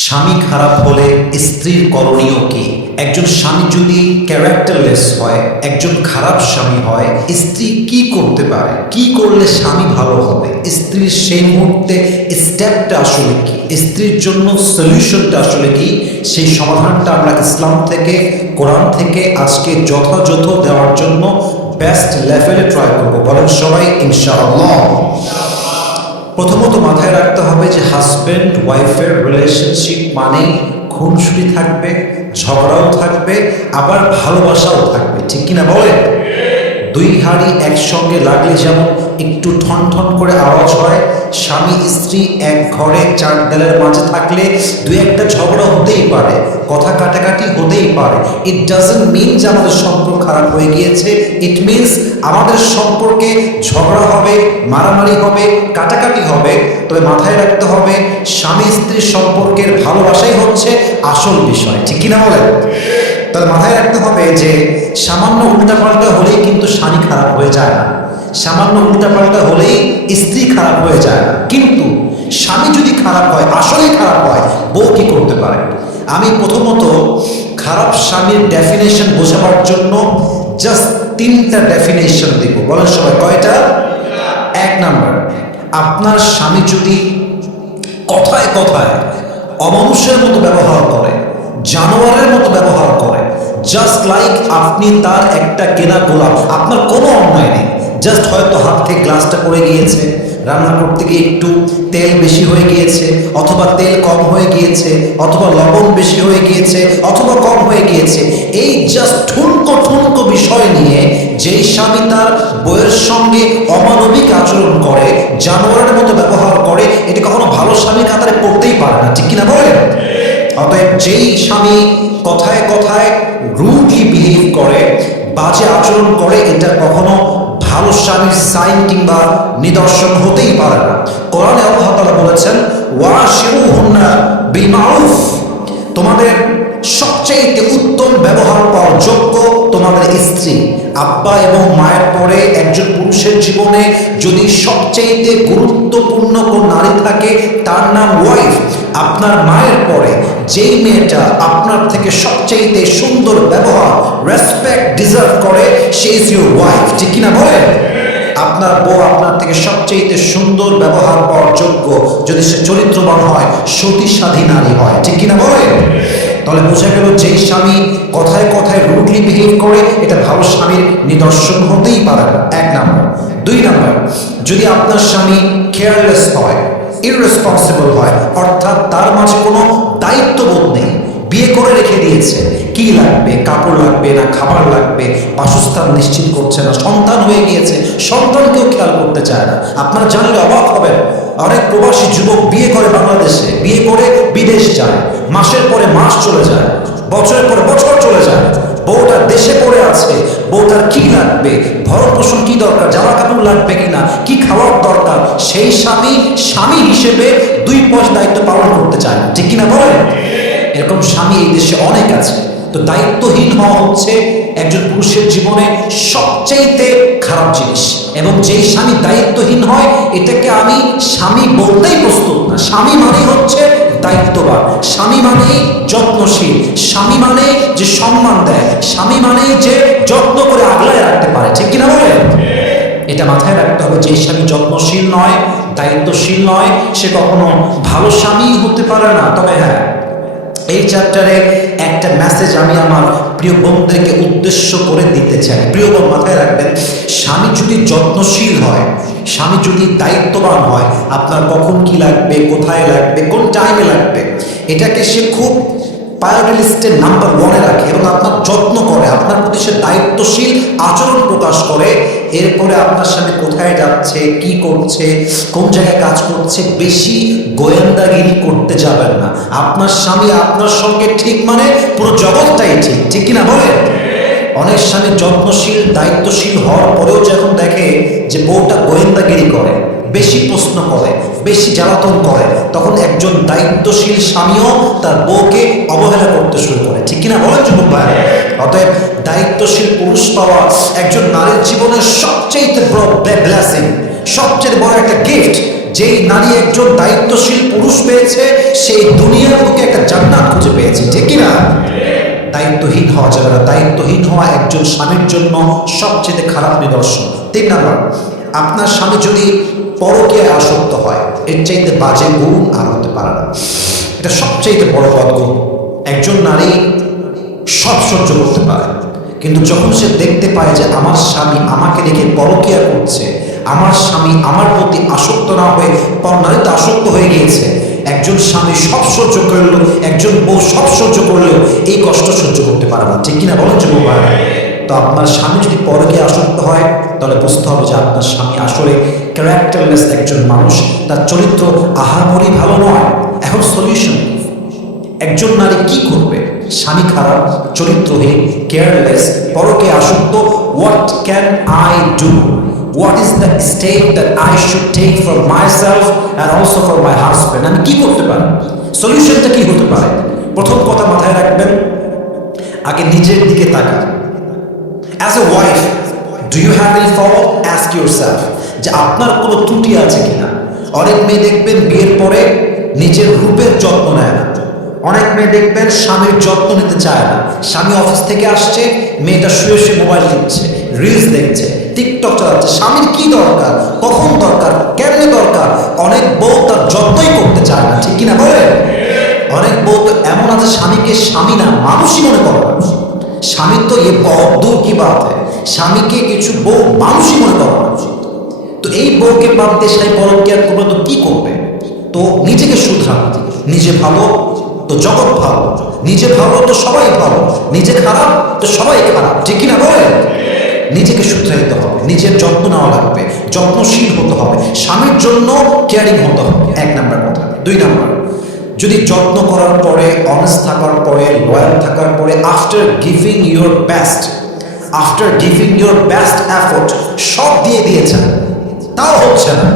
স্বামী খারাপ হলে স্ত্রীর করণীয় কি? একজন স্বামী যদি ক্যারেক্টারলেস হয়, একজন খারাপ স্বামী হয়, স্ত্রী কি করতে পারে? কি করলে স্বামী ভালো হবে? স্ত্রীর সেই মুহূর্তে স্টেপটা আসলে কি? স্ত্রীর জন্য সলিউশনটা আসলে কি? সেই সমাধানটা আমরা ইসলাম থেকে, কোরআন থেকে আজকে যথাযথ দেওয়ার জন্য বেস্ট লেভেলে ট্রাই করবো। বলেন সবাই ইনশাআল্লাহ। প্রথমত মাথায় রাখতে হবে যে হাজব্যান্ড ওয়াইফের রিলেশনশিপ মানেই খুনসুটি থাকবে, ঝগড়াও থাকবে, আবার ভালোবাসাও থাকবে, ঠিক কিনা বলেন? দুই হাড়ি একসঙ্গে লাগলে যেমন একটু ঠন ঠন করে আওয়াজ হয়, স্বামী স্ত্রী এক ঘরে চার দেয়ালের মাঝে থাকলে দুই একটা ঝগড়া হতেই পারে, কথা কাটাকাটি হতেই পারে। ইট ডাজন্ট মিন যে আমাদের সম্পর্ক খারাপ হয়ে গিয়েছে। ইট মিনস আমাদের সম্পর্কে ঝগড়া হবে, মারামারি হবে, কাটাকাটি হবে। তবে মাথায় রাখতে হবে স্বামী স্ত্রীর সম্পর্কের ভালোবাসাই হচ্ছে আসল বিষয়, ঠিক কিনা বলেন? তাহলে মাথায় রাখতে হবে যে সামান্য উল্টাপাল্টা হলেই কিন্তু স্বামী খারাপ হয়ে যায় না, সামান্য উল্টাপাল্টা হলেই স্ত্রী খারাপ হয়ে যায় না। কিন্তু স্বামী যদি খারাপ হয়, আসলেই খারাপ হয়, বউ কি করতে পারে? আমি প্রথমত খারাপ স্বামীর ডেফিনেশন বোঝাবার জন্য জাস্ট তিনটা ডেফিনেশন দিব। বলেন সবাই কয়টা? এক নাম্বার, আপনার স্বামী যদি কথায় কথায় অমানুষের মতো ব্যবহার করে, জানোয়ারের মতো ব্যবহার করে, জাস্ট লাইক আপনি তার একটা কেনা গোলাপ, আপনার কোনো অন্যায় নেই, জাস্ট হয়তো হাত থেকে গ্লাসটা পড়ে গিয়েছে, রান্না করতে গিয়ে একটু তেল বেশি হয়ে গিয়েছে, অথবা তেল কম হয়ে গিয়েছে, অথবা লবণ বেশি হয়ে গিয়েছে, অথবা কম হয়ে গিয়েছে, এই জাস্ট ঠুনকো ঠুনকো বিষয় নিয়ে যেই স্বামী তার বউয়ের সঙ্গে অমানবিক আচরণ করে, জানোয়ারের মতো ব্যবহার করে, এটা কখনো ভালো স্বামীর কাতারে পড়তেই পারে না, ঠিক কিনা বলেন? অতএব যেই স্বামী কথায় কথায় রুডলি বিহেভ করে, বাজে আচরণ করে, এটা কখনো ভালো স্বামীর সাইন কিংবা নিদর্শন হতেই পারে না। কোরআনে আল্লাহ তাআলা বলেছেন, ওয়াশিরুহুন্না বিল মারুফ, তোমাদের সবচেয়ে উত্তম ব্যবহার পাওয়ার যোগ্য তোমাদের স্ত্রী। আব্বা এবং মায়ের পরে একজন পুরুষের জীবনে যদি সবচেয়ে গুরুত্বপূর্ণ কোন নারী থাকে, তার নাম ওয়াইফ। আপনার মায়ের পরে যেই মেয়েটা আপনার থেকে সবচেয়ে সুন্দর ব্যবহার, রেসপেক্ট ডিজার্ভ করে, সে ইজ ইউর ওয়াইফ, ঠিক কিনা বলেন? আপনার বউ আপনার থেকে সবচেয়ে সুন্দর ব্যবহার পাওয়ার যোগ্য যদি সে চরিত্রবান হয়, সতীসাধী নারী হয়, ঠিক কিনা বলেন? তাহলে বোঝা গেল যেই স্বামী কথায় কথায় রুডলি বিহেভ করে, এটা ভালো স্বামীর নিদর্শন হতেই পারে না, এক নাম্বার। দুই নাম্বার, যদি আপনার স্বামী কেয়ারলেস হয়, ইররেসপন্সিবল হয়, অর্থাৎ তার মাঝে কোনো দায়িত্ববোধ নেই, বিয়ে করে রেখে দিয়েছে, কি লাগবে, কাপড় লাগবে না খাবার লাগবে, বাসস্থান নিশ্চিত করছে না, সন্তান হয়ে গিয়েছে, সন্তানকেও খেয়াল করতে চায় না। আপনারা জানলে অবাক হবেন, অনেক প্রবাসী যুবক বিয়ে করে বাংলাদেশে, বিয়ে করে বিদেশ যায়, মাসের পরে মাস চলে যায়, বছরের পরে বছর চলে যায়, বউটা দেশে পড়ে আছে, বউটার কি লাগবে, ভরণ পোষণ কি দরকার, জামা কাপড় লাগবে কিনা, কি খাওয়ার দরকার, সেই স্বামী স্বামী হিসেবে দুই পয়সা দায়িত্ব পালন করতে চায় না, ঠিক কিনা বলেন? এরকম স্বামী এই দেশে অনেক আছে। তো দায়িত্বহীন হওয়া হচ্ছে একজন পুরুষের জীবনে সবচেয়ে খারাপ জিনিস। এবং যেই স্বামী দায়িত্বহীন হয়, এটাকে আমি স্বামী বলতেই প্রস্তুত না। স্বামী মানে হচ্ছে দায়িত্ববান, স্বামী মানেই যত্নশীল, স্বামী মানে যে সম্মান দেয়, স্বামী মানে যে যত্ন করে আগলায় রাখতে পারে, ঠিক কিনা বলেন? এটা মাথায় রাখতে হবে। যে স্বামী যত্নশীল নয়, দায়িত্বশীল নয়, সে কখনো ভালো স্বামী হতে পারে না। তবে হ্যাঁ, এই চ্যাপ্টারে একটা মেসেজ আমি আমার প্রিয় বোনদেরকে উদ্দেশ্য করে দিতে চাই। প্রিয় বোন, মাথায় রাখবেন, স্বামী যদি যত্নশীল হয়, স্বামী যদি দায়িত্ববান হয়, আপনার কখন কি লাগবে, কোথায় লাগবে, কোন টাইমে লাগবে, এটাকে সে খুব প্রায়োরিটি লিস্টের নাম্বার 1-এ রাখে এবং আপনার যত্ন করে, আপনার প্রতি সে দায়িত্বশীল আচরণ প্রকাশ করে। এরপরে আপনার সামনে কোথায় যাচ্ছে, কি করছে, কোন জায়গায় কাজ করছে, বেশি গোয়েন্দাগিরি করতে যাবেন না। আপনার স্বামী আপনার সঙ্গে ঠিক মানে পুরো জগৎটাই ঠিক, ঠিক কিনা বলেন? অনেক স্বামী যত্নশীল দায়িত্বশীল হওয়ার পরেও যখন দেখে যে বউটা গোয়েন্দাগিরি করে, বেশি প্রশ্ন করে, বেশি জ্বালাতন করে, তখন একজন দায়িত্বশীল স্বামীও তার বউকে অবহেলা করতে শুরু করে, ঠিক কিনা বলেন যুবক ভাই? অতএব দায়িত্বশীল পুরুষ পাওয়া একজন নারীর জীবনের সবচেয়ে বড় ব্লেসিং, সবচেয়ে বড় একটা গিফট। যেই নারী একজন দায়িত্বশীল পুরুষ পেয়েছে, সেই দুনিয়ার বুকে একটা জান্নাত খুঁজে পেয়েছে, ঠিক কিনা? দায়িত্বহীন হওয়া যাবে না। দায়িত্বহীন হওয়া একজন স্বামীর জন্য সবচেয়ে খারাপ নিদর্শন। 3 নাম্বার, আপনার স্বামী যদি পরকীয়ায় আসক্ত হয়, এর চাইতে বাজে গুণ আর হতে পারে না। এটা সবচেয়ে বড় বদগুণ। একজন নারী সব সহ্য করতে পারে, কিন্তু যখন সে দেখতে পায় যে আমার স্বামী আমাকে রেখে পরকীয়া করছে, আমার স্বামী আমার প্রতি আসক্ত না হয়ে পর নারীতে আসক্ত হয়ে গিয়েছে, একজন স্বামী সব সহ্য করলেও, একজন বউ সব সহ্য করলেও এই কষ্ট সহ্য করতে পারে না, ঠিক কিনা বলেন যুবক ভাই? তো আপনার স্বামী যদি পরকীয়ায় আসক্ত হয়, তাহলে বুঝতে হবে যে আপনার স্বামী আসলে ক্যারেক্টারলেস একজন মানুষ, তার চরিত্র আহামরি ভালো নয়। এখন সলিউশন, একজন নারী কি করবে? স্বামী খারাপ, চরিত্রহীন, কেয়ারলেস, পরকীয়ায় আসক্ত। What can I do? What is the step that I should take for myself and also for my husband? আমি কি করতে পারি? সলিউশনটা কি হতে পারে? প্রথম কথা মাথায় রাখবেন, আগে নিজের দিকে তাকান। As a wife, do you have any fault? Ask yourself যে আপনার কোনো ত্রুটি আছে কিনা। অনেক মেয়ে দেখবেন বিয়ের পরে নিজের রূপের যত্ন নেয় না। অনেক মেয়ে দেখবেন স্বামীর যত্ন নিতে চায় না। স্বামী অফিস থেকে আসছে, মেয়েটা শুয়ে শুয়ে মোবাইল টিপছে, রিলস দেখছে, টিকটক চালাচ্ছে। স্বামীর কি দরকার, কখন দরকার, কেমনে দরকার? অনেক বউ তার যত্নই করতে চায় না, ঠিক কিনা বলে? অনেক বউ তো এমন আছে স্বামীকে স্বামী না মানুষই মনে করে না। স্বামী তো এ বহুত দূর কি বাত, স্বামীকে কিছু বউ মানুষই মনে করে না। তো এই বউকে বাদ দিয়ে সেই পরকীয়া করবে তো কি করবে? তো নিজেকে শুধরান। নিজে ভালো তো জগৎ ভালো, নিজে ভালো তো সবাই ভালো, নিজে খারাপ তো সবাই খারাপ, ঠিক কিনা বলে? নিজেকে শুধরাইতে হবে, নিজের যত্ন নেওয়া লাগবে, যত্নশীল হতে হবে, স্বামীর জন্য কেয়ারিং হতে হবে, 1 নাম্বার কথা। 2 নাম্বার, যদি যত্ন করার পরে, অনেস্ট থাকার পরে, লয়াল থাকার পরে, after giving your best effort সব দিয়ে দিয়েছেন, তাও হচ্ছে না,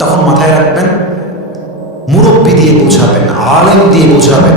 তখন মাথায় রাখবেন মুরব্বী দিয়ে বোঝাবেন, আলেম দিয়ে বোঝাবেন,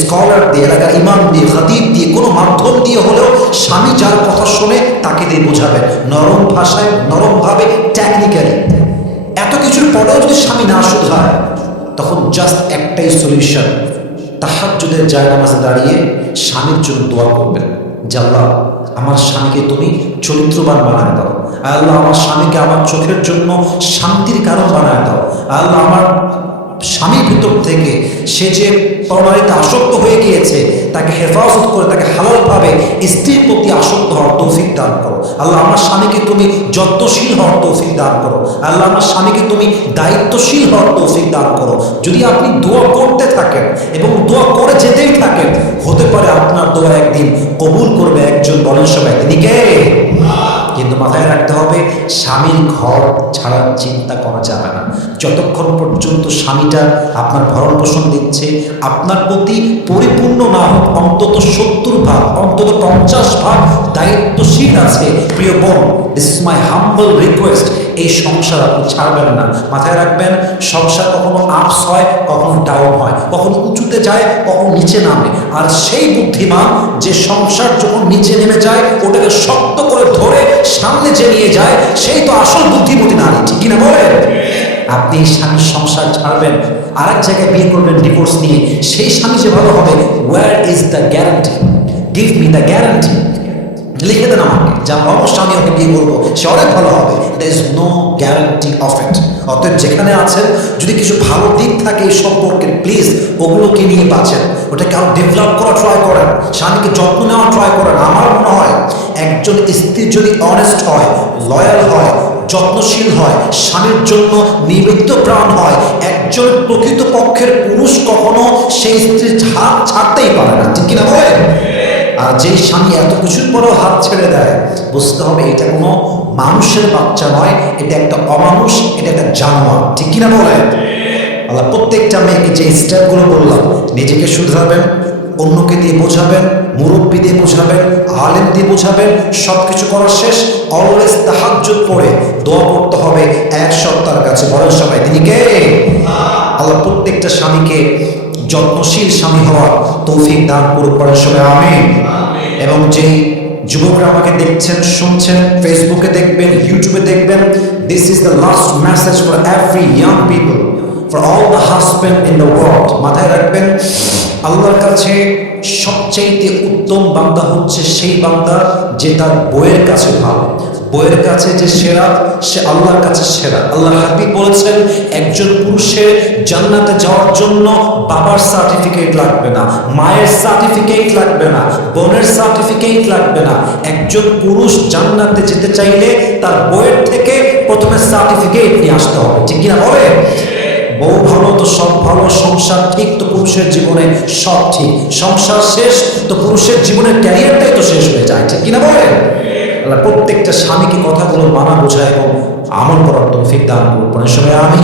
স্কলার দিয়ে, এলাকার ইমাম দিয়ে, খতিব দিয়ে, কোনো মাধ্যম দিয়ে হলেও স্বামী যার কথা শোনে তাকে দিয়ে বোঝাবেন, নরম ভাষায়, নরমভাবে, টেকনিক্যালি। এত কিছুর পরেও যদি স্বামী না শুধরায়, তখন জাস্ট একটাই সলিউশন, তাহাজ্জুদের জায়নামাজে দাঁড়িয়ে স্বামীর জন্য দোয়া করবেন যে আল্লাহ আমার স্বামীকে তুমি চরিত্রবান বানায় দাও, আল্লাহ আমার স্বামীকে আমার চোখের জন্য শান্তির কারণ বানায় দাও, আল্লাহ আমার স্বামীর ভিতর থেকে সে যে পরনারীতে আসক্ত হয়ে গিয়েছে তাকে হেফাজত করে, তাকে হালালভাবে স্ত্রীর প্রতি আসক্ত হওয়ার তৌফিক দান করো। আল্লাহ আমার স্বামীকে তুমি যত্নশীল হওয়ার তৌফিক দান করো। আল্লাহ আমার স্বামীকে তুমি দায়িত্বশীল হওয়ার তৌফিক দান করো। যদি আপনি দোয়া করতে থাকেন এবং দোয়া করে যেতেই থাকেন, হতে পারে আপনার দোয়া একদিন কবুল করবে একজন, বলেন সবাই তিনি কে? কিন্তু মাথায় রাখতে হবে স্বামীর ঘর ছাড়ার চিন্তা করা যাবে না। যতক্ষণ পর্যন্ত স্বামীটা আপনার ভরণ পোষণ দিচ্ছে, আপনার প্রতি পরিপূর্ণ না হোক, অন্তত 70 ভাগ, অন্তত 50 ভাগ দায়িত্বশীল আছে, প্রিয় বোন, this is my humble request, এই সংসার আপনি ছাড়বেন না। মাথায় রাখবেন সংসার কখনো আপস হয়, কখনো ডাউন হয়, কখনো উঁচুতে যায়, কখনো নিচে নামে। আর সেই বুদ্ধিমান যে সংসার যখন নিচে নেমে যায় ওটাকে শক্ত করে ধরে সামনে যে নিয়ে যায়, সেই তো আসল বুদ্ধিমতী নারী, ঠিক কিনা বলেন? আপনি স্বামীর সংসার ছাড়বেন, আরেক জায়গায় বিয়ে করবেন ডিভোর্স নিয়ে, সেই স্বামী যে ভালো হবে, where is the guarantee? Give me the guarantee. লিখে দেন আমাকে যে অবশ্যই আমি ওকে বিয়ে করবো, সে অনেক ভালো হবে। There is no guarantee of it. অতএব যেখানে আছেন, যদি কিছু ভালো দিক থাকে এই সম্পর্কে, প্লিজ ওগুলোকে নিয়ে বাঁচেন, ওটাকে আরো ডেভেলপ করা ট্রাই করেন, স্বামীকে যত্ন নেওয়া ট্রাই করেন। আমার মনে হয় একজন স্ত্রী যদি অনেস্ট হয়, লয়াল হয়, যত্নশীল হয়, স্বামীর জন্য নিবেদিত প্রাণ হয়, একজন প্রকৃত পক্ষের পুরুষ কখনো সেই স্ত্রীর হাত ছাড়তেই পারে না, ঠিক কিনা বলেন? আর যেই স্বামী এত কিছুর পরেও হাত ছেড়ে দেয়, বুঝতে হবে এটা কোনো মানুষের বাচ্চা নয়, এটা একটা অমানুষ, এটা একটা জানোয়ার, ঠিক কিনা বলেন? আল্লাহ প্রত্যেকটা মেয়েকে যে স্টেপগুলো বললাম, নিজেকে শুধরাবেন, অন্যকে দিয়ে বোঝাবেন, মুরব্বী দিয়ে বোঝাবেন, আলেম দিয়ে বোঝাবেন, সব কিছু করার শেষ অলওয়েজ তাহাজ্জুদ পড়ে দোয়া করতে হবে এক সত্তার কাছে, বলেন সবাই তিনি কে? আল্লাহ প্রত্যেকটা স্বামীকে যত্নশীল স্বামী হওয়ার তৌফিক দান করুক, পড়েন সবাই আমিন। এবং যেই যুবকরা আমাকে দেখছেন, শুনছেন, ফেসবুকে দেখবেন, ইউটিউবে দেখবেন, this is the last message for every young people, for all the husband in the world. মাথায় রাখবেন, আল্লাহর কাছে সবচেয়ে উত্তম বান্দা হচ্ছে সেই বান্দা যে তার বইয়ের কাছে ভালো। বইয়ের কাছে যে সেরা, সে আল্লাহর কাছে সেরা। আল্লাহর হাবিব বলেছেন, একজন পুরুষের জান্নাতে যাওয়ার জন্য বাবার সার্টিফিকেট লাগবে না, মায়ের সার্টিফিকেট লাগবে না, বোনের সার্টিফিকেট লাগবে না। একজন পুরুষ জান্নাতে যেতে চাইলে তার বইয়ের থেকে প্রথমে সার্টিফিকেট নিয়ে আসতে হবে। ঠিক কিনা বলে? বউ ভালো তো সব ভালো, সংসার ঠিক তো পুরুষের জীবনে সব ঠিক, সংসার শেষ তো পুরুষের জীবনের ক্যারিয়ারটাই তো শেষ হয়ে যায়। ঠিক কিনা বলে? আল্লাহ প্রত্যেকটা স্বামীকে কথাগুলো মানা বোঝা এবং আমল করার তৌফিক দান করুন। সময় আমি